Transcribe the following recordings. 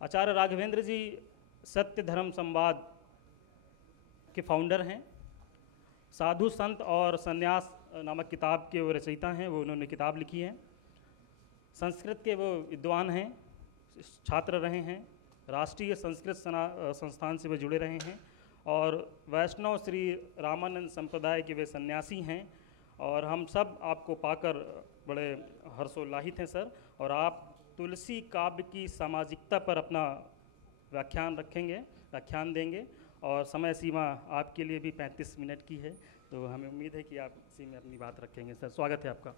आचार्य राघवेंद्र जी सत्य धर्म संवाद के फाउंडर हैं। साधु संत और संन्यास नामक किताब के वो रचयिता हैं। वो उन्होंने किताब लिखी है। संस्कृत के वो विद्वान हैं, छात्र रहे हैं, राष्ट्रीय संस्कृत संस्थान से वे जुड़े रहे हैं और वैष्णव श्री रामानंद संप्रदाय के वे सन्यासी हैं। और हम सब आपको पाकर बड़े हर्षोल्लाहित हैं सर। और आप तुलसी काव्य की सामाजिकता पर अपना व्याख्यान देंगे और समय सीमा आपके लिए भी 35 मिनट की है, तो हमें उम्मीद है कि आप इसी में अपनी बात रखेंगे। सर स्वागत है आपका।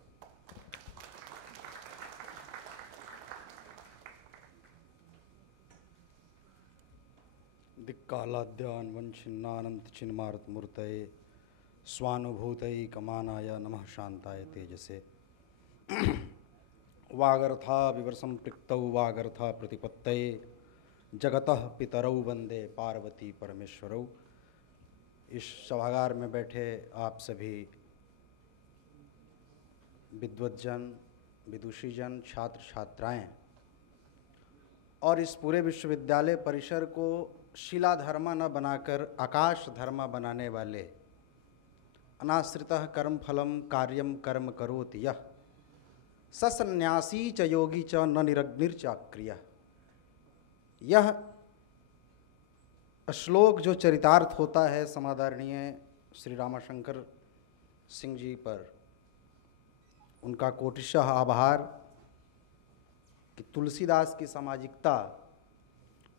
दिक्कालाद्यान वंशिन्नानंत चिन्मारत मूर्तये स्वानुभूतये कमानाय नमः शांताय तेजसे। वागर्था विवर्षं पृक्तौ वागर्था प्रतिपत्तये जगतः पितरौ वंदे पार्वती परमेश्वरौ। इस सभागार में बैठे आप सभी विद्वज्जन, विदुषीजन, छात्र छात्राएं और इस पूरे विश्वविद्यालय परिसर को शिला धर्मा न बनाकर आकाश धर्मा बनाने वाले अनाश्रितः कर्म फलम कार्यम कर्म करोति यः सन्यासी च योगी च न निरग्निर्चाक्रियः। यह श्लोक जो चरितार्थ होता है समादरणीय श्री रामाशंकर सिंह जी पर, उनका कोटिशः आभार कि तुलसीदास की सामाजिकता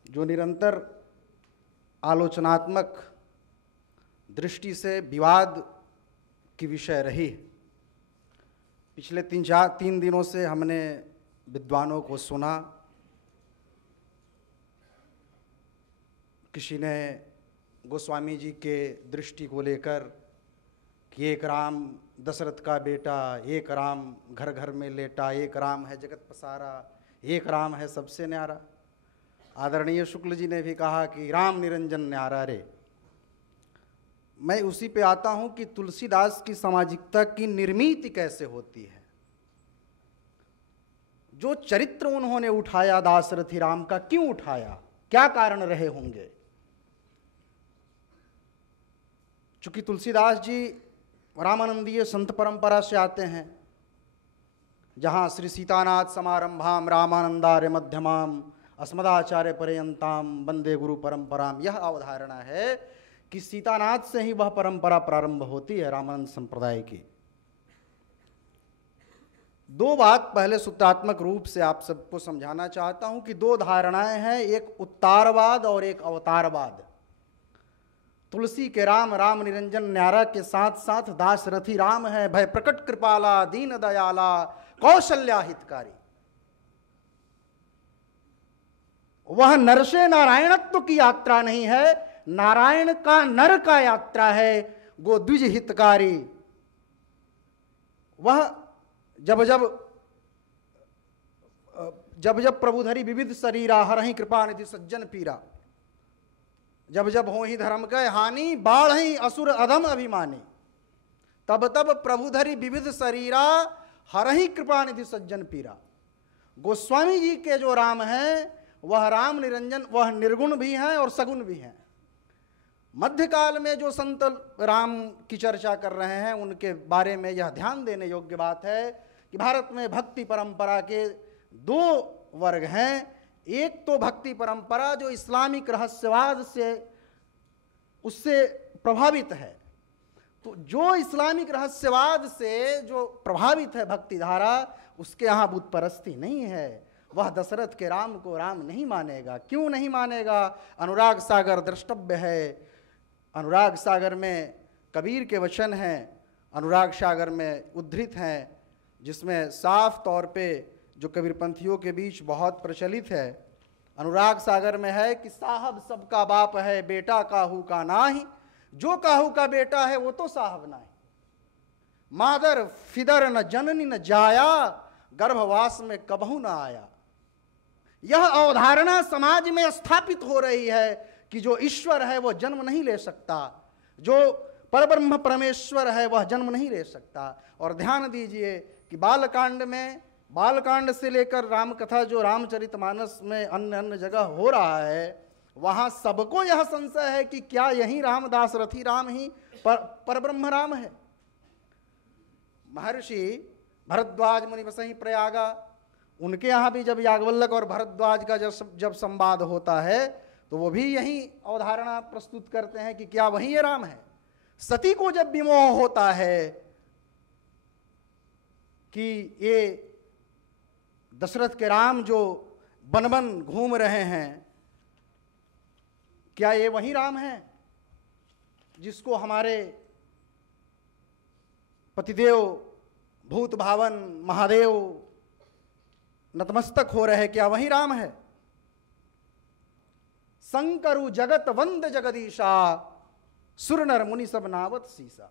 जो निरंतर आलोचनात्मक दृष्टि से विवाद की विषय रही। पिछले 3 दिनों से हमने विद्वानों को सुना। किसी ने गोस्वामी जी के दृष्टि को लेकर कि एक राम दशरथ का बेटा, एक राम घर घर में लेटा, एक राम है जगत पसारा, एक राम है सबसे न्यारा। आदरणीय शुक्ल जी ने भी कहा कि राम निरंजन न्यारा रे। मैं उसी पे आता हूं कि तुलसीदास की सामाजिकता की निर्मिति कैसे होती है। जो चरित्र उन्होंने उठाया दाशरथी राम का, क्यों उठाया, क्या कारण रहे होंगे। चूंकि तुलसीदास जी रामानंदीय संत परंपरा से आते हैं, जहां श्री सीतानाथ समारंभाम रामानंदार्य मध्यमाम अस्मदाचार्य पर्यंताम वंदे गुरु परंपराम। यह अवधारणा है कि सीतानाथ से ही वह परंपरा प्रारंभ होती है रामानंद संप्रदाय की। 2 बात पहले सूत्रात्मक रूप से आप सबको समझाना चाहता हूं कि 2 धारणाएं हैं, एक उत्तारवाद और एक अवतारवाद। तुलसी के राम राम निरंजन न्यारा के साथ साथ दाशरथी राम है, भय प्रकट कृपाला दीन दयाला कौशल्या हितकारी। वह नर से नारायणत्व की यात्रा नहीं है, नारायण का नर का यात्रा है, गो द्विज हितकारी। वह जब प्रभुधरी विविध शरीरा हरहि कृपा निधि सज्जन पीरा। जब हो ही धर्म के हानि बाढ़ ही असुर अधम अभिमानी। तब प्रभुधरी विविध शरीरा हरहि कृपा निधि सज्जन पीरा। गोस्वामी जी के जो राम हैं वह राम निरंजन, वह निर्गुण भी हैं और सगुण भी हैं। मध्यकाल में जो संत राम की चर्चा कर रहे हैं उनके बारे में यह ध्यान देने योग्य बात है कि भारत में भक्ति परंपरा के 2 वर्ग हैं। एक तो भक्ति परंपरा जो इस्लामिक रहस्यवाद से उससे प्रभावित है। तो जो इस्लामिक रहस्यवाद से जो प्रभावित है भक्ति धारा, उसके यहाँ बुत परस्ती नहीं है। वह दशरथ के राम को राम नहीं मानेगा। क्यों नहीं मानेगा? अनुराग सागर द्रष्टव्य है। अनुराग सागर में कबीर के वचन हैं, अनुराग सागर में उद्धृत हैं, जिसमें साफ तौर पे जो कबीरपंथियों के बीच बहुत प्रचलित है। अनुराग सागर में है कि साहब सबका बाप है, बेटा काहू का नाही। जो काहू का बेटा है वो तो साहब नाही। मादर फिदर न जननी न जाया, गर्भवास में कबहू न आया। यह अवधारणा समाज में स्थापित हो रही है कि जो ईश्वर है वह जन्म नहीं ले सकता, जो परब्रह्म परमेश्वर है वह जन्म नहीं ले सकता। और ध्यान दीजिए कि बालकांड में बालकांड से लेकर राम कथा जो रामचरितमानस में अन्य अन्य जगह हो रहा है, वहां सबको यह संशय है कि क्या यही रामदास रथी राम ही परब्रह्म राम है। महर्षि भरद्वाज मुनि बसहि प्रयागा, उनके यहाँ भी जब याज्ञवल्क्य और भरद्वाज का जब संवाद होता है तो वो भी यही अवधारणा प्रस्तुत करते हैं कि क्या वही ये राम है। सती को जब विमोह होता है कि ये दशरथ के राम जो वन वन घूम रहे हैं, क्या ये वही राम है जिसको हमारे पतिदेव भूत भावन महादेव नतमस्तक हो रहे, क्या वही राम है। शंकरु जगत वंद जगदीशा, सुर नर मुनि सब नावत सीसा।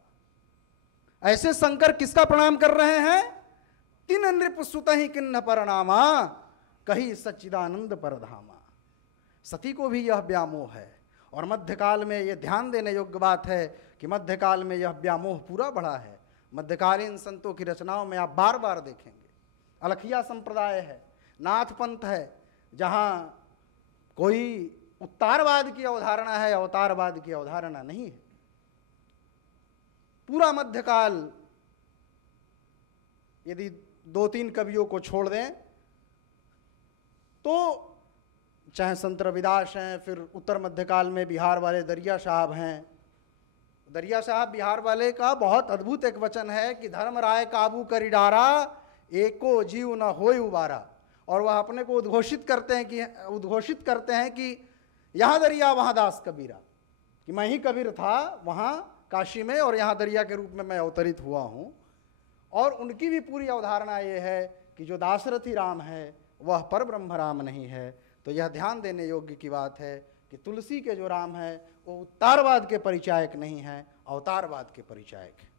ऐसे शंकर किसका प्रणाम कर रहे हैं? तिन नृप सुतहि किन्न परनामा, कही सच्चिदानंद परधामा। सती को भी यह व्यामोह है। और मध्यकाल में यह ध्यान देने योग्य बात है कि मध्यकाल में यह व्यामोह पूरा बढ़ा है। मध्यकालीन संतों की रचनाओं में आप बार बार देखेंगे, अलखिया संप्रदाय है, नाथ पंथ है, जहाँ कोई उत्तारवाद की अवधारणा है, अवतारवाद की अवधारणा नहीं है। पूरा मध्यकाल यदि 2-3 कवियों को छोड़ दें तो चाहे संत रविदास हैं, फिर उत्तर मध्यकाल में बिहार वाले दरिया साहब हैं। दरिया साहब बिहार वाले का बहुत अद्भुत एक वचन है कि धर्म राय काबू करी डारा, एको जीव न होय उबारा। और वह अपने को उद्घोषित करते हैं कि यहाँ दरिया वहाँ दास कबीरा, कि मैं ही कबीर था वहाँ काशी में और यहाँ दरिया के रूप में मैं अवतरित हुआ हूँ। और उनकी भी पूरी अवधारणा ये है कि जो दाशरथी राम है वह परब्रह्म राम नहीं है। तो यह ध्यान देने योग्य की बात है कि तुलसी के जो राम है वो उत्तारवाद के परिचायक नहीं है, अवतारवाद के परिचायक है।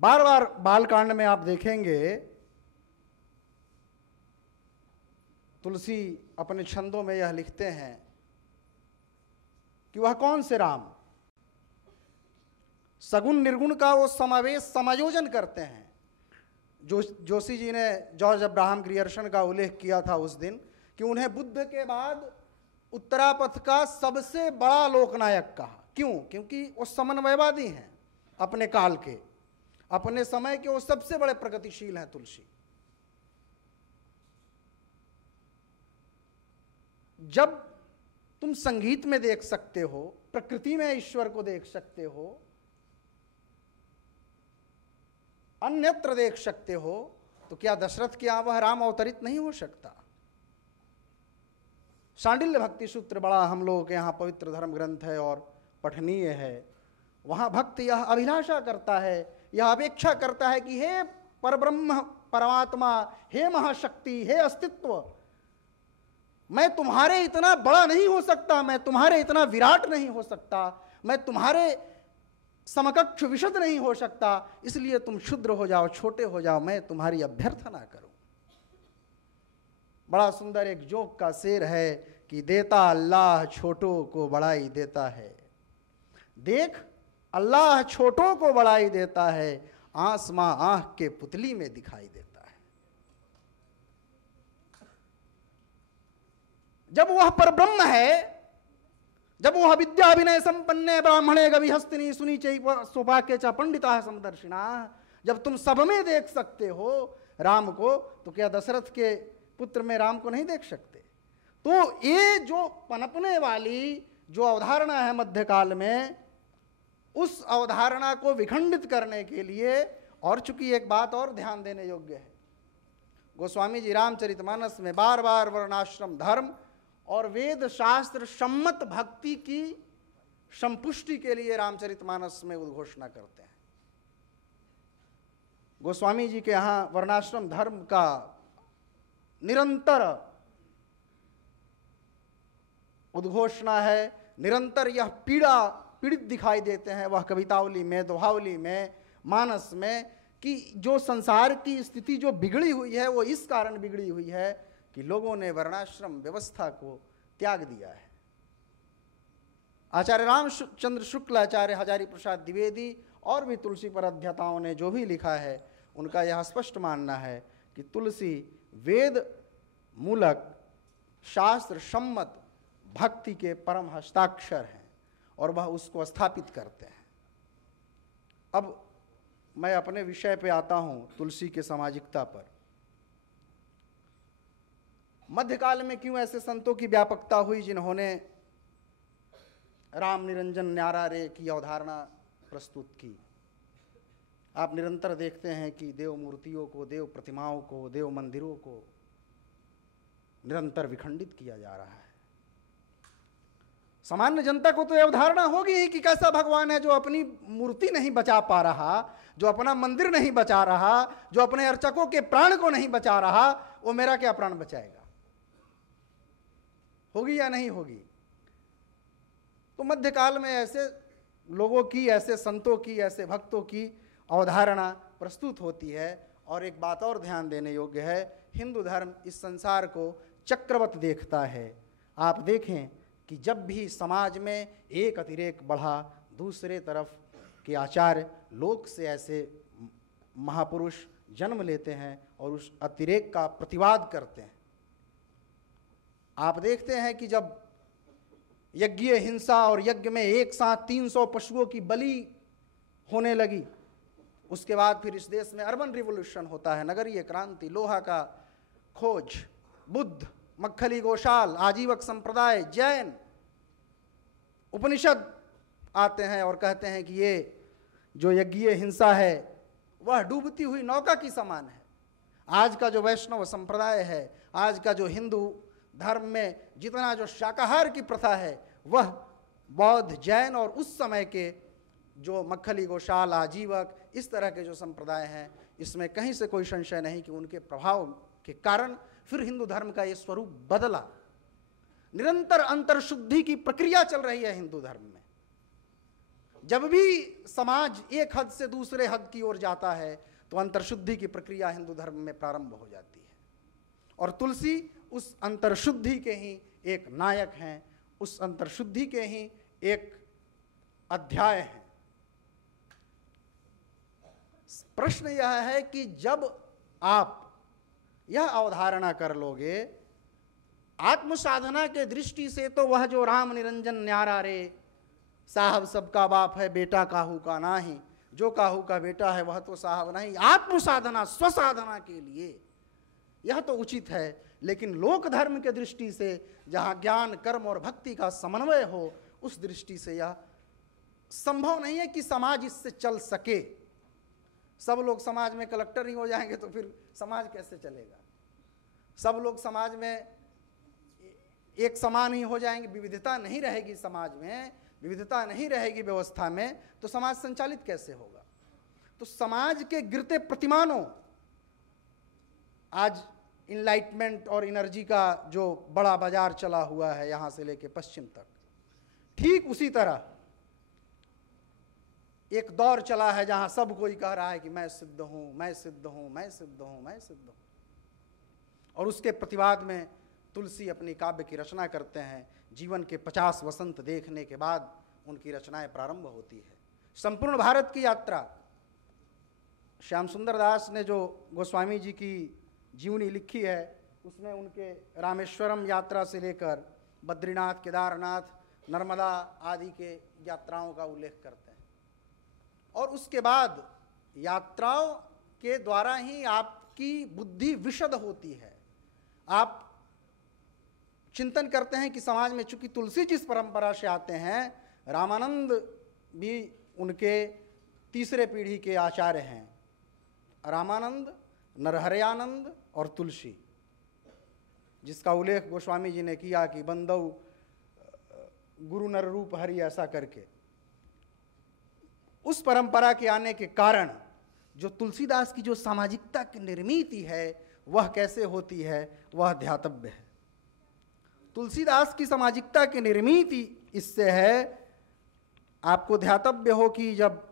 बार बार बालकांड में आप देखेंगे तुलसी अपने छंदों में यह लिखते हैं कि वह कौन से राम, सगुण निर्गुण का वो समावेश समायोजन करते हैं। जोशी जी ने जॉर्ज अब्राहम ग्रियर्सन का उल्लेख किया था उस दिन कि उन्हें बुद्ध के बाद उत्तरापथ का सबसे बड़ा लोकनायक कहा। क्यों? क्योंकि वो समन्वयवादी हैं, अपने काल के, अपने समय के वो सबसे बड़े प्रगतिशील हैं तुलसी। जब तुम संगीत में देख सकते हो, प्रकृति में ईश्वर को देख सकते हो, अन्यत्र देख सकते हो, तो क्या दशरथ के यहाँ वह राम अवतरित नहीं हो सकता? शांडिल्य भक्ति सूत्र बड़ा हम लोगों के यहाँ पवित्र धर्म ग्रंथ है और पठनीय है। वहाँ भक्त यह अभिलाषा करता है, यह अपेक्षा करता है कि हे परब्रह्म परमात्मा, हे महाशक्ति, हे अस्तित्व, मैं तुम्हारे इतना बड़ा नहीं हो सकता, मैं तुम्हारे इतना विराट नहीं हो सकता, मैं तुम्हारे समकक्ष विशद नहीं हो सकता, इसलिए तुम क्षुद्र हो जाओ, छोटे हो जाओ, मैं तुम्हारी अभ्यर्थना करूं। बड़ा सुंदर एक जोक का शेर है कि देता अल्लाह छोटों को बड़ाई देता है। देख, अल्लाह छोटों को बड़ाई देता है, आसमां आंख के पुतली में दिखाई देता है। जब वह परब्रह्म है, जब वह विद्या विनय संपन्ने ब्राह्मणे गविहस्तिनी सुनी चौपाके च पंडिता समदर्शिना, जब तुम सब में देख सकते हो राम को, तो क्या दशरथ के पुत्र में राम को नहीं देख सकते? तो ये जो पनपने वाली जो अवधारणा है मध्यकाल में, उस अवधारणा को विखंडित करने के लिए, और चूंकि एक बात और ध्यान देने योग्य है, गोस्वामी जी रामचरितमानस में बार बार वर्णाश्रम धर्म और वेद शास्त्र सम्मत भक्ति की संपुष्टि के लिए रामचरितमानस में उद्घोषणा करते हैं। गोस्वामी जी के यहाँ वर्णाश्रम धर्म का निरंतर उद्घोषणा है, निरंतर यह पीड़ित दिखाई देते हैं वह कवितावली में, दोहावली में, मानस में, कि जो संसार की स्थिति जो बिगड़ी हुई है वो इस कारण बिगड़ी हुई है कि लोगों ने वर्णाश्रम व्यवस्था को त्याग दिया है। आचार्य रामचंद्र शुक्ल, आचार्य हजारी प्रसाद द्विवेदी और भी तुलसी पर अध्येताओं ने जो भी लिखा है उनका यह स्पष्ट मानना है कि तुलसी वेद मूलक शास्त्र सम्मत भक्ति के परम हस्ताक्षर हैं और वह उसको स्थापित करते हैं। अब मैं अपने विषय पे आता हूं, तुलसी के सामाजिकता पर। मध्यकाल में क्यों ऐसे संतों की व्यापकता हुई जिन्होंने राम निरंजन न्यारा रे की अवधारणा प्रस्तुत की। आप निरंतर देखते हैं कि देव मूर्तियों को, देव प्रतिमाओं को, देव मंदिरों को निरंतर विखंडित किया जा रहा है। सामान्य जनता को तो यह अवधारणा होगी ही कि कैसा भगवान है जो अपनी मूर्ति नहीं बचा पा रहा, जो अपना मंदिर नहीं बचा रहा, जो अपने अर्चकों के प्राण को नहीं बचा रहा, वो मेरा क्या प्राण बचाएगा? होगी या नहीं होगी? तो मध्यकाल में ऐसे लोगों की, ऐसे संतों की, ऐसे भक्तों की अवधारणा प्रस्तुत होती है। और एक बात और ध्यान देने योग्य है, हिंदू धर्म इस संसार को चक्रवत देखता है। आप देखें कि जब भी समाज में एक अतिरेक बढ़ा, दूसरे तरफ के आचार्य लोक से ऐसे महापुरुष जन्म लेते हैं और उस अतिरेक का प्रतिवाद करते हैं। आप देखते हैं कि जब यज्ञीय हिंसा और यज्ञ में एक साथ 300 पशुओं की बलि होने लगी, उसके बाद फिर इस देश में अर्बन रिवॉल्यूशन होता है, नगरीय क्रांति, लोहा का खोज, बुद्ध, मक्खली गोशाल, आजीवक संप्रदाय, जैन, उपनिषद आते हैं और कहते हैं कि ये जो यज्ञीय हिंसा है वह डूबती हुई नौका की समान है। आज का जो वैष्णव संप्रदाय है, आज का जो हिंदू धर्म में जितना जो शाकाहार की प्रथा है, वह बौद्ध, जैन और उस समय के जो मक्खली गोशाल, आजीवक, इस तरह के जो संप्रदाय हैं, इसमें कहीं से कोई संशय नहीं कि उनके प्रभाव के कारण फिर हिंदू धर्म का ये स्वरूप बदला। निरंतर अंतर्शुद्धि की प्रक्रिया चल रही है हिंदू धर्म में। जब भी समाज एक हद से दूसरे हद की ओर जाता है तो अंतर्शुद्धि की प्रक्रिया हिंदू धर्म में प्रारंभ हो जाती है। और तुलसी उस अंतर्शुद्धि के ही एक नायक हैं, उस अंतर्शुद्धि के ही एक अध्याय हैं। प्रश्न यह है कि जब आप यह अवधारणा कर लोगे आत्म साधना के दृष्टि से, तो वह जो राम निरंजन न्यारा रे, साहब सबका बाप है बेटा काहू का नाही, जो काहू का बेटा है वह तो साहब नहीं। आत्म साधना, स्वसाधना के लिए यह तो उचित है, लेकिन लोक धर्म के दृष्टि से जहाँ ज्ञान, कर्म और भक्ति का समन्वय हो, उस दृष्टि से यह संभव नहीं है कि समाज इससे चल सके। सब लोग समाज में कलेक्टर ही हो जाएंगे तो फिर समाज कैसे चलेगा? सब लोग समाज में एक समान ही हो जाएंगे, विविधता नहीं रहेगी समाज में, विविधता नहीं रहेगी व्यवस्था में, तो समाज संचालित कैसे होगा? तो समाज के गिरते प्रतिमानों, आज इनलाइटमेंट और एनर्जी का जो बड़ा बाजार चला हुआ है यहाँ से लेके पश्चिम तक, ठीक उसी तरह एक दौर चला है जहाँ सब कोई कह रहा है कि मैं सिद्ध हूँ, मैं सिद्ध हूँ, मैं सिद्ध हूँ, मैं सिद्ध हूँ। और उसके प्रतिवाद में तुलसी अपनी काव्य की रचना करते हैं। जीवन के 50 वसंत देखने के बाद उनकी रचनाएं प्रारंभ होती है। संपूर्ण भारत की यात्रा, श्याम सुंदर दास ने जो गोस्वामी जी की जीवनी लिखी है, उसमें उनके रामेश्वरम यात्रा से लेकर बद्रीनाथ, केदारनाथ, नर्मदा आदि के यात्राओं का उल्लेख करते हैं। और उसके बाद यात्राओं के द्वारा ही आपकी बुद्धि विशद होती है। आप चिंतन करते हैं कि समाज में, चूंकि तुलसी जिस परंपरा से आते हैं, रामानंद भी उनके तीसरे पीढ़ी के आचार्य हैं। रामानंद, नरहरयानंद और तुलसी, जिसका उल्लेख गोस्वामी जी ने किया कि बंदऊ गुरु नर रूप हरि, ऐसा करके। उस परंपरा के आने के कारण जो तुलसीदास की जो सामाजिकता की निर्मिति है वह कैसे होती है, वह ध्यातव्य है। तुलसीदास की सामाजिकता की निर्मिति इससे है, आपको ध्यातव्य हो कि जब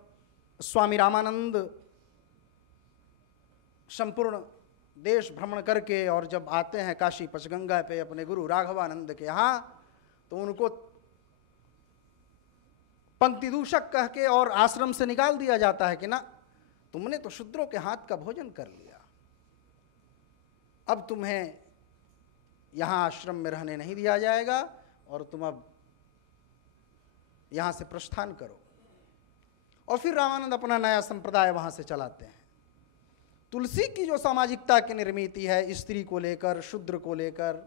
स्वामी रामानंद संपूर्ण देश भ्रमण करके और जब आते हैं काशी पंचगंगा पे अपने गुरु राघवानंद के यहाँ, तो उनको पंक्ति दूषक कह के और आश्रम से निकाल दिया जाता है कि ना, तुमने तो शूद्रों के हाथ का भोजन कर लिया, अब तुम्हें यहां आश्रम में रहने नहीं दिया जाएगा और तुम अब यहां से प्रस्थान करो। और फिर रामानंद अपना नया संप्रदाय वहां से चलाते हैं। तुलसी की जो सामाजिकता की निर्मित है, स्त्री को लेकर, शूद्र को लेकर,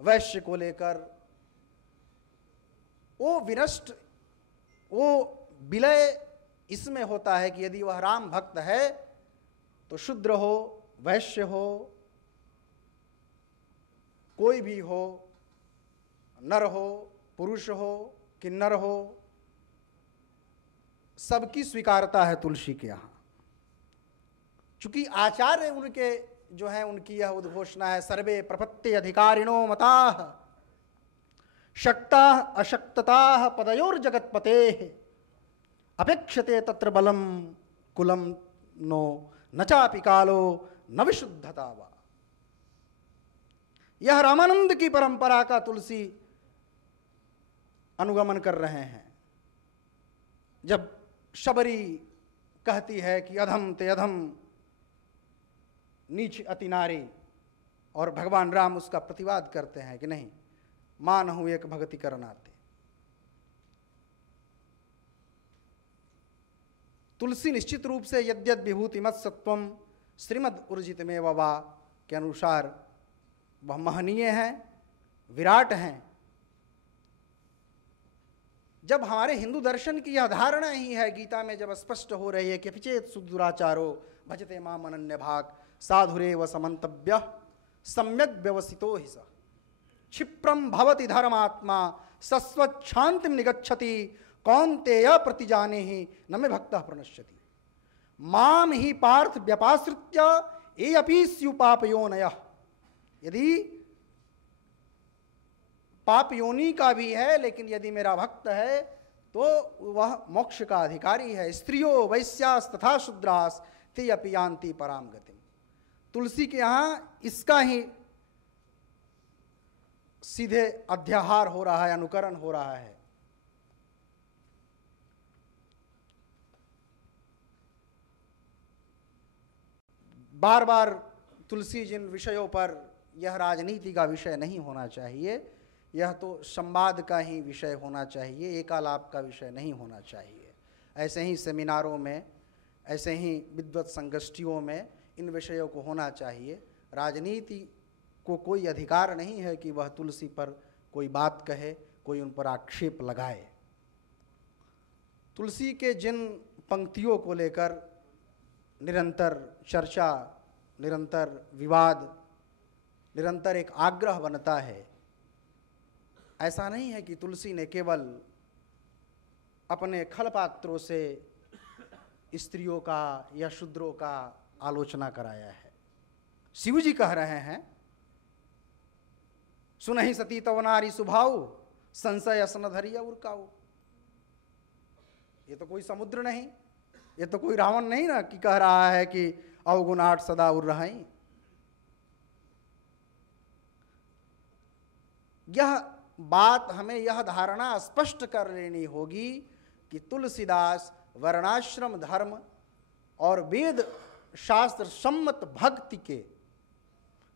वैश्य को लेकर, वो विनष्ट, वो विलय इसमें होता है कि यदि वह राम भक्त है तो शूद्र हो, वैश्य हो, कोई भी हो, नर हो, पुरुष हो, किन्नर हो, सबकी स्वीकारता है तुलसी के यहाँ। चूंकि आचार्य उनके जो है, उनकी यह उद्घोषणा है, सर्वे प्रपत्ति अधिकारिणो मताः शक्ता अशक्तता पदयोर जगतपते अपेक्षते तत्र बलम कुलम नो न चापि कालो न विशुद्धता वा। यह रामानंद की परंपरा का तुलसी अनुगमन कर रहे हैं। जब शबरी कहती है कि अधम ते अधम, नीच अति नारी, और भगवान राम उसका प्रतिवाद करते हैं कि नहीं, मानहु एक भक्ति करनाते। तुलसी निश्चित रूप से यद्यद विभूति मत सत्वम श्रीमद उर्जित में वा के अनुसार वह महनीय है, विराट हैं। जब हमारे हिंदू दर्शन की यह धारणा ही है, गीता में जब स्पष्ट हो रही है कि पिचेत सुदुराचारो भजते माम अनन्य भाग साधुरेव समन्तव्य सम्यक व्यवसितो हि स क्षिप्रम भवति धर्मात्मा सस्वच्छांतिम निगच्छति कौन्तेय प्रतिजाने ही न मे भक्तः प्रणश्यति माम ही पार्थ व्यपाश्रित्य ये अपि स्यु पापयोनयः। यदि पाप योनि का भी है, लेकिन यदि मेरा भक्त है तो वह मोक्ष का अधिकारी है। स्त्रियो वैश्यास तथा शूद्रास ते अपि यान्ति पराम गतिम। तुलसी के यहाँ इसका ही सीधे अध्याहार हो रहा है, अनुकरण हो रहा है। बार बार तुलसी जिन विषयों पर, यह राजनीति का विषय नहीं होना चाहिए, यह तो संवाद का ही विषय होना चाहिए, एकालाप का विषय नहीं होना चाहिए। ऐसे ही सेमिनारों में, ऐसे ही विद्वत संगोष्ठियों में इन विषयों को होना चाहिए। राजनीति को कोई अधिकार नहीं है कि वह तुलसी पर कोई बात कहे, कोई उन पर आक्षेप लगाए। तुलसी के जिन पंक्तियों को लेकर निरंतर चर्चा, निरंतर विवाद, निरंतर एक आग्रह बनता है, ऐसा नहीं है कि तुलसी ने केवल अपने खलपात्रों से स्त्रियों का या शूद्रों का आलोचना कराया है। शिव जी कह रहे हैं, सुनहि सती तव नारी सुभाऊ संशय असन धरिया उर्काऊ। ये तो कोई समुद्र नहीं, ये तो कोई रावण नहीं ना कि कह रहा है कि अवगुण आठ सदा उड़ रही। यह बात हमें यह धारणा स्पष्ट कर लेनी होगी कि तुलसीदास वर्णाश्रम धर्म और वेद शास्त्र सम्मत भक्ति के,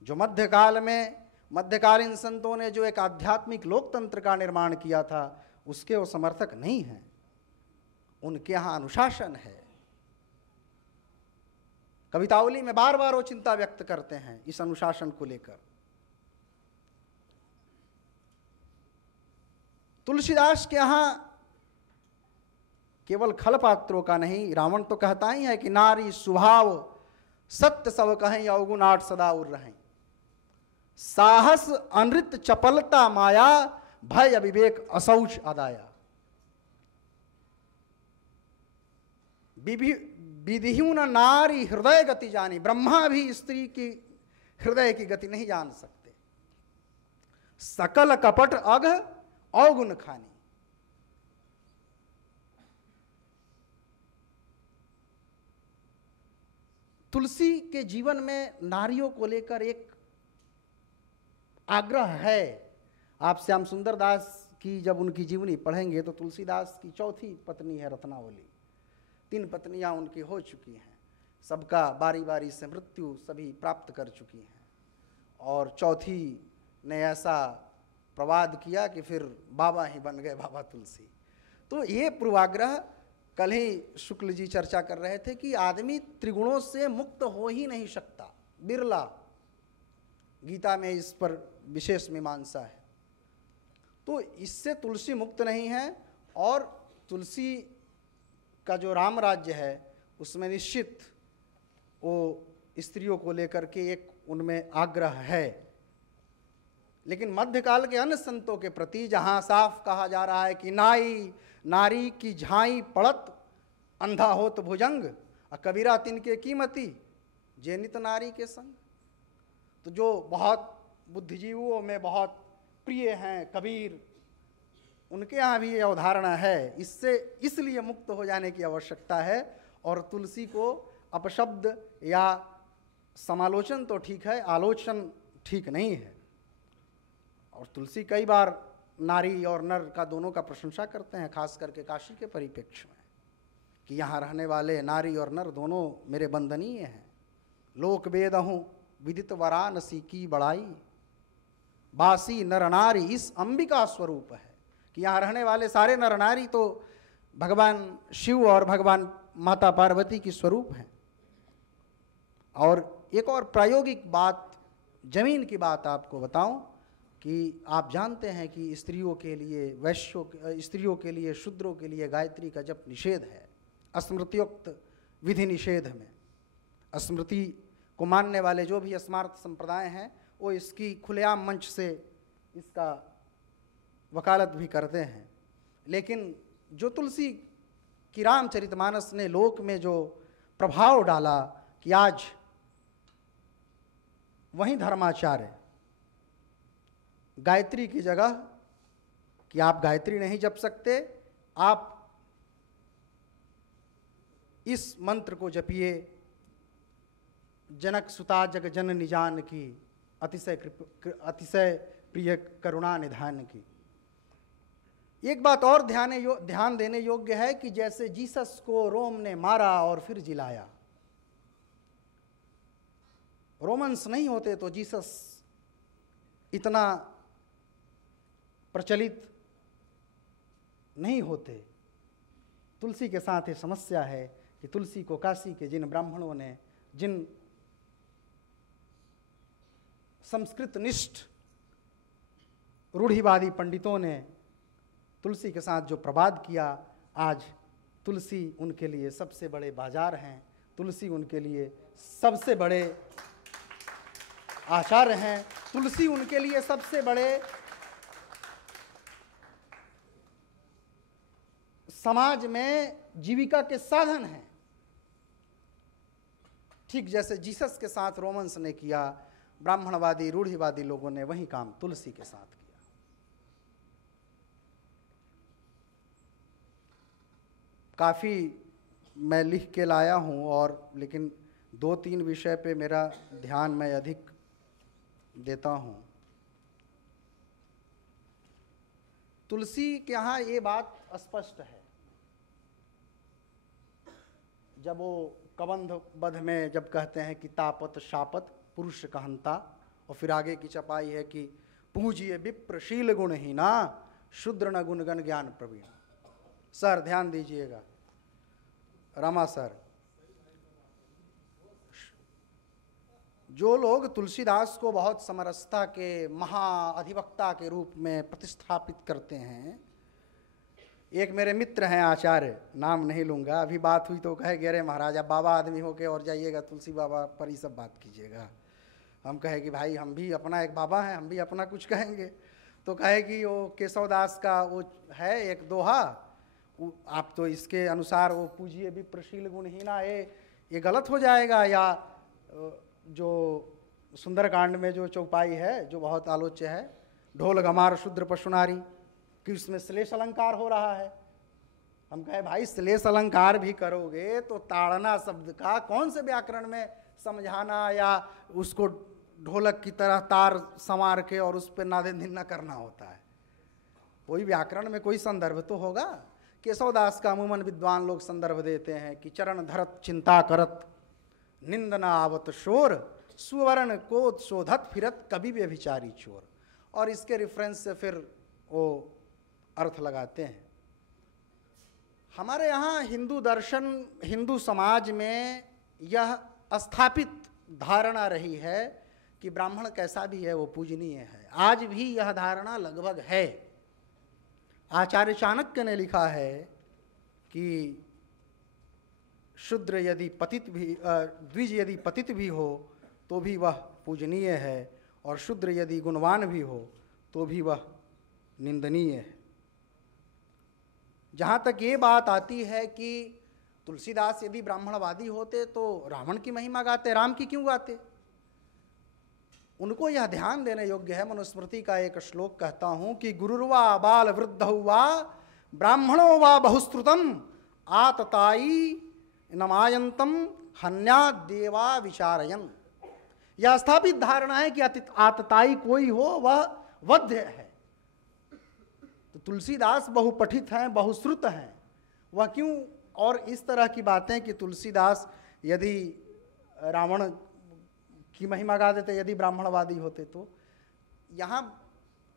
जो मध्यकाल में मध्यकालीन संतों ने जो एक आध्यात्मिक लोकतंत्र का निर्माण किया था, उसके वो समर्थक नहीं हैं। उनके यहाँ अनुशासन है। कवितावली में बार बार वो चिंता व्यक्त करते हैं इस अनुशासन को लेकर। तुलसीदास के यहाँ केवल खलपात्रों का नहीं, रावण तो कहता ही है कि नारी स्वभाव सत्य सब कहें अवगुण आठ सदा उड़ रहें। साहस अनृत चपलता माया भय अविवेक असौच अदाया। विधिहु न नारी हृदय गति जानी। ब्रह्मा भी स्त्री की हृदय की गति नहीं जान सकते। सकल कपट अघ अवगुण खानी। तुलसी के जीवन में नारियों को लेकर एक आग्रह है। आप श्याम सुंदर दास की जब उनकी जीवनी पढ़ेंगे तो तुलसीदास की चौथी पत्नी है रत्नावली। 3 पत्नियां उनकी हो चुकी हैं, सबका बारी बारी से मृत्यु सभी प्राप्त कर चुकी हैं, और चौथी ने ऐसा प्रवाद किया कि फिर बाबा ही बन गए, बाबा तुलसी। तो ये पूर्वाग्रह कल ही शुक्ल जी चर्चा कर रहे थे कि आदमी त्रिगुणों से मुक्त हो ही नहीं सकता, बिरला। गीता में इस पर विशेष मीमांसा है। तो इससे तुलसी मुक्त नहीं है, और तुलसी का जो राम राज्य है उसमें निश्चित वो स्त्रियों को लेकर के एक उनमें आग्रह है। लेकिन मध्यकाल के अन्य संतों के प्रति जहाँ साफ कहा जा रहा है कि नारी की झाई पड़त अंधा होत भुजंग, कबीरा तिनके कीमती जे नित नारी के संग। तो जो बहुत बुद्धिजीवियों में बहुत प्रिय हैं कबीर, उनके यहाँ भी ये अवधारणा है। इससे इसलिए मुक्त हो जाने की आवश्यकता है, और तुलसी को अपशब्द या समालोचन तो ठीक है, आलोचन ठीक नहीं है। और तुलसी कई बार नारी और नर का दोनों का प्रशंसा करते हैं, खास करके काशी के परिप्रेक्ष्य में, कि यहाँ रहने वाले नारी और नर दोनों मेरे बंदनीय हैं। लोक वेदहूँ विदित वाराणसी की बड़ाई, बासी नर नारी इस अंबिका स्वरूप है, कि यहाँ रहने वाले सारे नर नारी तो भगवान शिव और भगवान माता पार्वती की स्वरूप हैं। और एक और प्रायोगिक बात, जमीन की बात आपको बताऊं, कि आप जानते हैं कि स्त्रियों के लिए, वैश्यों, स्त्रियों के लिए, शूद्रों के लिए गायत्री का जप निषेध है, स्मृतियुक्त विधि निषेध में। स्मृति को मानने वाले जो भी स्मार्त संप्रदाय हैं वो इसकी खुलेआम मंच से इसका वकालत भी करते हैं। लेकिन जो तुलसी की रामचरितमानस ने लोक में जो प्रभाव डाला कि आज वहीं धर्माचार्य गायत्री की जगह कि आप गायत्री नहीं जप सकते, आप इस मंत्र को जपिए, जनक सुता जग जन निजान की, अतिशय प्रिय करुणा निधान की। एक बात और ध्यान देने योग्य है कि जैसे जीसस को रोम ने मारा और फिर जिलाया, रोमन्स नहीं होते तो जीसस इतना प्रचलित नहीं होते। तुलसी के साथ ये समस्या है कि तुलसी को काशी के जिन ब्राह्मणों ने, जिन संस्कृत निष्ठ रूढ़िवादी पंडितों ने तुलसी के साथ जो प्रवाद किया, आज तुलसी उनके लिए सबसे बड़े बाजार हैं, तुलसी उनके लिए सबसे बड़े आचार्य हैं, तुलसी उनके लिए सबसे बड़े समाज में जीविका के साधन हैं। ठीक जैसे जीसस के साथ रोमन्स ने किया, ब्राह्मणवादी रूढ़िवादी लोगों ने वही काम तुलसी के साथ किया। काफ़ी मैं लिख के लाया हूँ, और लेकिन 2-3 विषय पे मेरा ध्यान मैं अधिक देता हूँ। तुलसी के यहाँ ये बात स्पष्ट है, जब वो कबंध वध में जब कहते हैं कि तापत शापत पुरुष कहंता, और फिर आगे की चपाई है कि पूजिए विप्र शील गुणहीना, शूद्र न गुणगण ज्ञान प्रवीण। सर ध्यान दीजिएगा, रमा सर, जो लोग तुलसीदास को बहुत समरसता के महाअधिवक्ता के रूप में प्रतिस्थापित करते हैं, एक मेरे मित्र हैं आचार्य, नाम नहीं लूँगा, अभी बात हुई तो कहे अरे महाराज बाबा आदमी हो के और जाइएगा तुलसी बाबा पर ही सब बात कीजिएगा। हम कहे कि भाई हम भी अपना एक बाबा हैं, हम भी अपना कुछ कहेंगे। तो कहे कि वो केशवदास का वो है एक दोहा, आप तो इसके अनुसार वो पूजिए विप्रशील गुणहीना, ये गलत हो जाएगा, या जो सुंदरकांड में जो चौपाई है जो बहुत आलोच्य है, ढोल गमार शूद्र पशुनारी, कि उसमें श्लेष अलंकार हो रहा है। हम कहे भाई श्लेष अलंकार भी करोगे तो ताड़ना शब्द का कौन से व्याकरण में समझाना, या उसको ढोलक की तरह तार संवार के और उस पर नादे धिन्ना करना होता है। कोई व्याकरण में कोई संदर्भ तो होगा। केशवदास का अमूमन विद्वान लोग संदर्भ देते हैं कि चरण धरत चिंता करत, निंदना आवत शोर, सुवर्ण को शोधत फिरत कभी व्यभिचारी चोर। और इसके रेफरेंस से फिर वो अर्थ लगाते हैं। हमारे यहाँ हिंदू दर्शन, हिंदू समाज में यह स्थापित धारणा रही है कि ब्राह्मण कैसा भी है वो पूजनीय है। आज भी यह धारणा लगभग है। आचार्य चाणक्य ने लिखा है कि शूद्र यदि पतित भी, द्विज यदि पतित भी हो तो भी वह पूजनीय है, और शूद्र यदि गुणवान भी हो तो भी वह निंदनीय है। जहाँ तक ये बात आती है कि तुलसीदास यदि ब्राह्मणवादी होते तो रावण की महिमा गाते, राम की क्यों गाते? उनको यह ध्यान देने योग्य है। मनुस्मृति का एक श्लोक कहता हूँ कि गुरुर्वा बाल वृद्ध वा ब्राह्मणो वा बहुश्रुतम आतताई नमायंतम हन्या देवा विचारयन। यह स्थापित धारणा है कि आतताई कोई हो वह वध्य है। तो तुलसीदास बहुपठित हैं, बहुश्रुत हैं, वह क्यों? और इस तरह की बातें कि तुलसीदास यदि रावण की महिमा गा देते यदि ब्राह्मणवादी होते तो। यहाँ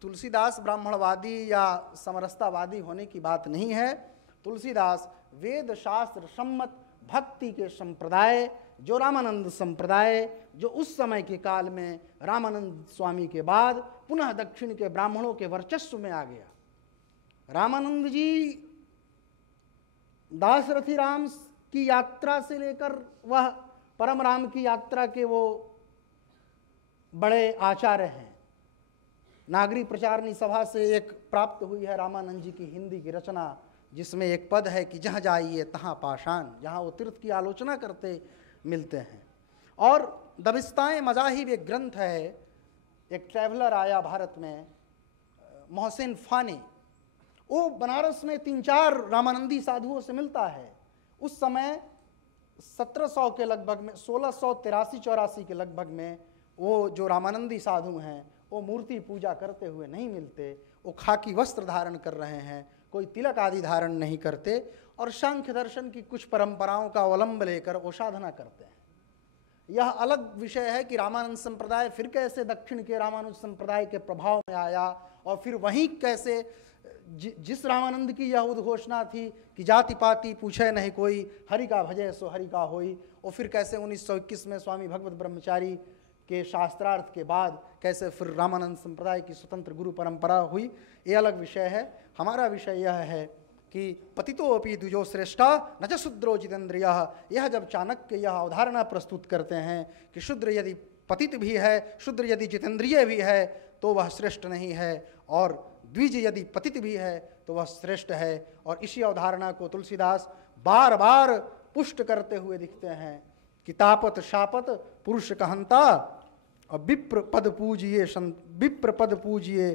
तुलसीदास ब्राह्मणवादी या समरसतावादी होने की बात नहीं है। तुलसीदास वेद शास्त्र सम्मत भक्ति के संप्रदाय, जो रामानंद संप्रदाय, जो उस समय के काल में रामानंद स्वामी के बाद पुनः दक्षिण के ब्राह्मणों के वर्चस्व में आ गया। रामानंद जी दासरथी राम की यात्रा से लेकर वह परम राम की यात्रा के वो बड़े आचार्य हैं। नागरी प्रचारणी सभा से एक प्राप्त हुई है रामानंद जी की हिंदी की रचना, जिसमें एक पद है कि जहाँ जाइए तहाँ पाषाण, जहाँ वो तीर्थ की आलोचना करते मिलते हैं। और दबिस्ताएँ मजाहिब एक ग्रंथ है, एक ट्रैवलर आया भारत में, मोहसिन फ़ानी, वो बनारस में 3-4 रामानंदी साधुओं से मिलता है। उस समय 1700 के लगभग में, 1683-84 के लगभग में वो जो रामानंदी साधु हैं वो मूर्ति पूजा करते हुए नहीं मिलते। वो खाकी वस्त्र धारण कर रहे हैं, कोई तिलक आदि धारण नहीं करते, और सांख्य दर्शन की कुछ परंपराओं का अवलंब लेकर वो साधना करते हैं। यह अलग विषय है कि रामानंद संप्रदाय फिर कैसे दक्षिण के रामानुज संप्रदाय के प्रभाव में आया, और फिर वहीं कैसे जिस रामानंद की यह उद्घोषणा थी कि जाति पाति पूछे नहीं कोई, हरि का भजे सो हरि का होई, और फिर कैसे 1921 में स्वामी भगवत ब्रह्मचारी के शास्त्रार्थ के बाद कैसे फिर रामानंद संप्रदाय की स्वतंत्र गुरु परंपरा हुई, ये अलग विषय है। हमारा विषय यह है कि पतितोऽपि द्विजो श्रेष्ठा न च शूद्रो जितेन्द्रियः। यह जब चाणक्य यह अवधारणा प्रस्तुत करते हैं कि शूद्र यदि पतित भी है, शूद्र यदि जितेंद्रिय भी है तो वह श्रेष्ठ नहीं है, और द्विज यदि पतित भी है तो वह श्रेष्ठ है। और इसी अवधारणा को तुलसीदास बार बार पुष्ट करते हुए दिखते हैं कि तापत शापत पुरुष कहंता और विप्र पद पूजिए, विप्र पद पूजिए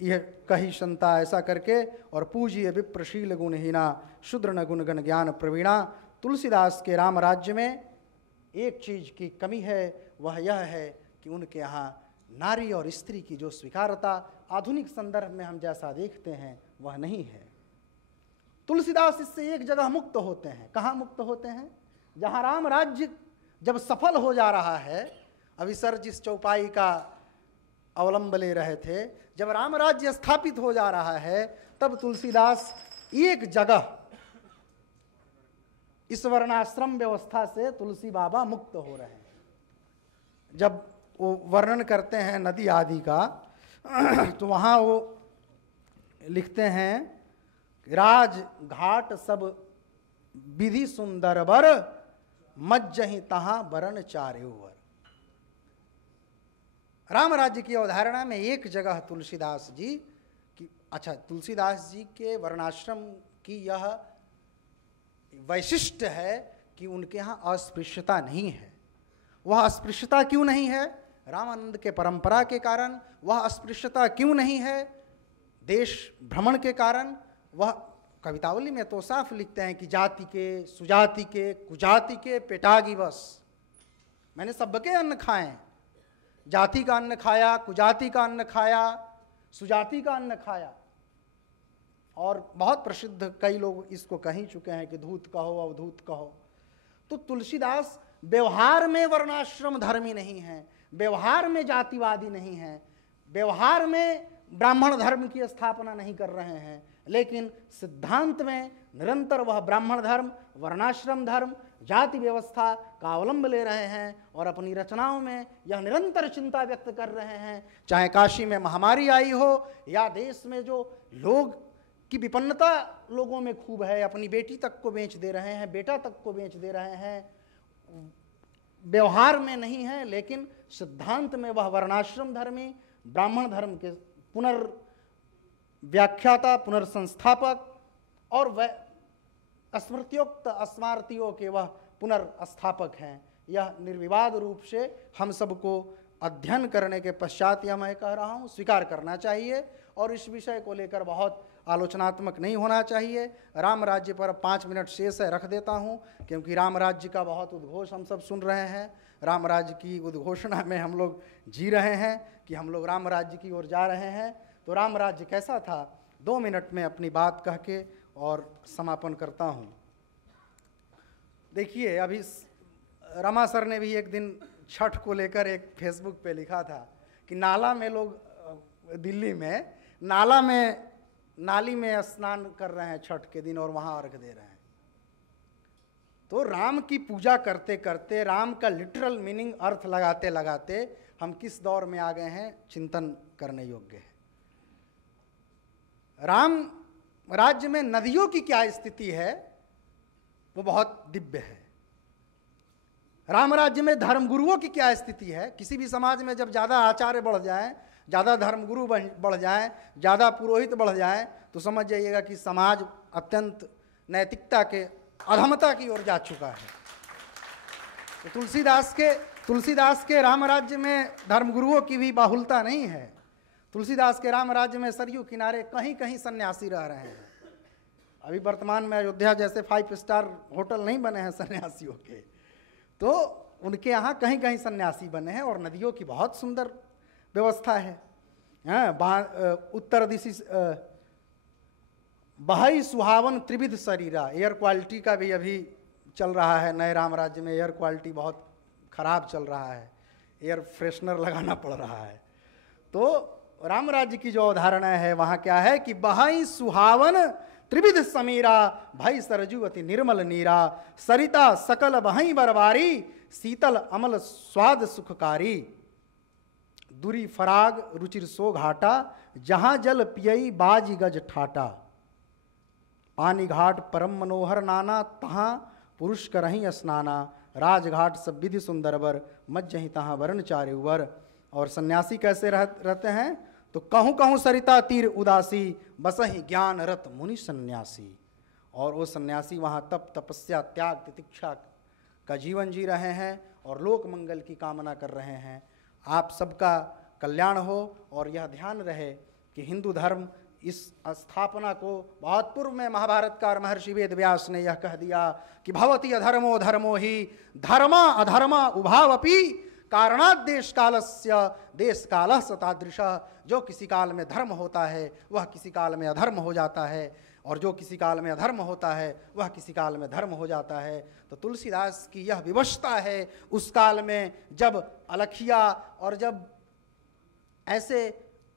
यह कही संता, ऐसा करके, और पूजिए विप्रशील गुणहीना शूद्र न गुण गण ज्ञान प्रवीणा। तुलसीदास के राम राज्य में एक चीज़ की कमी है, वह यह है कि उनके यहाँ नारी और स्त्री की जो स्वीकारता आधुनिक संदर्भ में हम जैसा देखते हैं वह नहीं है। तुलसीदास इससे एक जगह मुक्त होते हैं। कहाँ मुक्त होते हैं? जहाँ राम राज्य जब सफल हो जा रहा है, अभी सर जिस चौपाई का अवलंब ले रहे थे, जब राम राज्य स्थापित हो जा रहा है तब तुलसीदास एक जगह इस वर्णाश्रम व्यवस्था से तुलसी बाबा मुक्त हो रहे हैं। जब वो वर्णन करते हैं नदी आदि का तो वहाँ वो लिखते हैं राज घाट सब विधि सुंदर बर मज्जहि तहाँ वरण चार्योवर। राम राज्य की अवधारणा में एक जगह तुलसीदास जी की, अच्छा, तुलसीदास जी के वर्णाश्रम की यह वैशिष्ट है कि उनके यहाँ अस्पृश्यता नहीं है। वह अस्पृश्यता क्यों नहीं है? रामानंद के परंपरा के कारण। वह अस्पृश्यता क्यों नहीं है? देश भ्रमण के कारण। वह कवितावली में तो साफ लिखते हैं कि जाति के, सुजाति के, कुजाति के पेटागी बस, मैंने सबके अन्न खाए, जाति का अन्न खाया, कुजाति का अन्न खाया, सुजाति का अन्न खाया। और बहुत प्रसिद्ध, कई लोग इसको कह ही चुके हैं कि धूत कहो अवधूत कहो। तो तुलसीदास व्यवहार में वर्णाश्रम धर्मी नहीं है, व्यवहार में जातिवादी नहीं है, व्यवहार में ब्राह्मण धर्म की स्थापना नहीं कर रहे हैं, लेकिन सिद्धांत में निरंतर वह ब्राह्मण धर्म, वर्णाश्रम धर्म, जाति व्यवस्था का अवलंब ले रहे हैं और अपनी रचनाओं में यह निरंतर चिंता व्यक्त कर रहे हैं। चाहे काशी में महामारी आई हो या देश में जो लोग की विपन्नता लोगों में खूब है, अपनी बेटी तक को बेच दे रहे हैं, बेटा तक को बेच दे रहे हैं, व्यवहार में नहीं है, लेकिन सिद्धांत में वह वर्णाश्रम धर्मी ब्राह्मण धर्म के पुनर्व्याख्याता, पुनर्संस्थापक और वह स्मृत्योक्त स्मारतियों के वह पुनर्स्थापक हैं। यह निर्विवाद रूप से हम सबको अध्ययन करने के पश्चात यह मैं कह रहा हूँ स्वीकार करना चाहिए और इस विषय को लेकर बहुत आलोचनात्मक नहीं होना चाहिए। राम राज्य पर 5 मिनट शेष है, रख देता हूँ, क्योंकि राम राज्य का बहुत उद्घोष हम सब सुन रहे हैं। राम राज्य की उद्घोषणा में हम लोग जी रहे हैं कि हम लोग राम राज्य की ओर जा रहे हैं। तो राम राज्य कैसा था, 2 मिनट में अपनी बात कह के और समापन करता हूँ। देखिए, अभी रमा सर ने भी एक दिन छठ को लेकर एक फेसबुक पे लिखा था कि नाला में लोग, दिल्ली में नाली में स्नान कर रहे हैं छठ के दिन और वहाँ अर्घ दे रहे हैं। तो राम की पूजा करते करते, राम का लिटरल मीनिंग अर्थ लगाते लगाते हम किस दौर में आ गए हैं, चिंतन करने योग्य है। राम राज्य में नदियों की क्या स्थिति है, वो बहुत दिव्य है। राम राज्य में धर्मगुरुओं की क्या स्थिति है। किसी भी समाज में जब ज़्यादा आचार्य बढ़ जाएं, ज़्यादा धर्मगुरु बढ़ जाएं, ज़्यादा पुरोहित बढ़ जाएं, तो समझ जाइएगा कि समाज अत्यंत नैतिकता के अधमता की ओर जा चुका है। तो तुलसीदास के राम राज्य में धर्मगुरुओं की भी बाहुलता नहीं है। तुलसीदास के राम राज्य में सरयू किनारे कहीं कहीं सन्यासी रह रहे हैं। अभी वर्तमान में अयोध्या जैसे 5 स्टार होटल नहीं बने हैं सन्यासियों के, तो उनके यहाँ कहीं कहीं सन्यासी बने हैं और नदियों की बहुत सुंदर व्यवस्था है। उत्तर दिशा बहाई सुहावन त्रिविध शरीरा, एयर क्वालिटी का भी अभी चल रहा है। नए राम राज्य में एयर क्वालिटी बहुत खराब चल रहा है, एयर फ्रेशनर लगाना पड़ रहा है। तो राम राज्य की जो अवधारणा है वहाँ क्या है कि बहाई सुहावन त्रिविध समीरा, भाई सरजू अति निर्मल नीरा, सरिता सकल बहाई बरबारी, शीतल अमल स्वाद सुखकारी, दुरी फराग रुचिर सो घाटा, जहाँ जल पियई बाजी गज ठाटा, पानी घाट परम मनोहर नाना, तहाँ पुरुष करहीं स्नाना, राजघाट सब विधि सुंदरवर, मज्जहि तहाँ वर्ण चारेवर। और सन्यासी कैसे रहते हैं, तो कहूँ कहूँ सरिता तीर उदासी, बसहि ज्ञान रत मुनि सन्यासी। और वो सन्यासी वहाँ तप तपस्या त्याग तितिक्षा का जीवन जी रहे हैं और लोक मंगल की कामना कर रहे हैं। आप सबका कल्याण हो और यह ध्यान रहे कि हिंदू धर्म इस स्थापना को बहुत पूर्व में महाभारतकार महर्षि वेद व्यास ने यह कह दिया कि भवति अधर्मो धर्मो ही धर्मा अधर्मा उभावपि कारणात् देश कालः सतादृशः। जो किसी काल में धर्म होता है वह किसी काल में अधर्म हो जाता है, और जो किसी काल में अधर्म होता है वह किसी काल में धर्म हो जाता है। तो तुलसीदास की यह विवशता है उस काल में जब अलखिया और जब ऐसे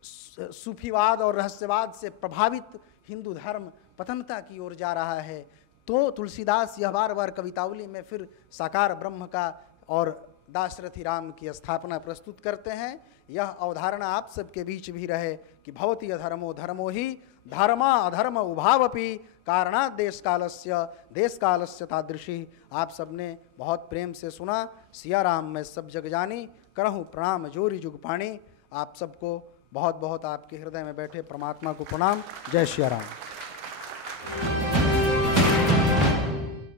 सूफीवाद और रहस्यवाद से प्रभावित हिंदू धर्म पतनता की ओर जा रहा है। तो तुलसीदास यह बार बार कवितावली में फिर साकार ब्रह्म का और दाशरथी राम की स्थापना प्रस्तुत करते हैं। यह अवधारणा आप सबके बीच भी रहे कि भवति अधर्मो धर्मो ही धर्मा अधर्म उभावपि कारणात् देश कालस्य तादृशी। आप सबने बहुत प्रेम से सुना। सिया राम मैं सब जग जानी, करहूँ प्रणाम जोरी जुग पाणी। आप सबको बहुत बहुत आपके हृदय में बैठे परमात्मा को प्रणाम। जय श्री राम।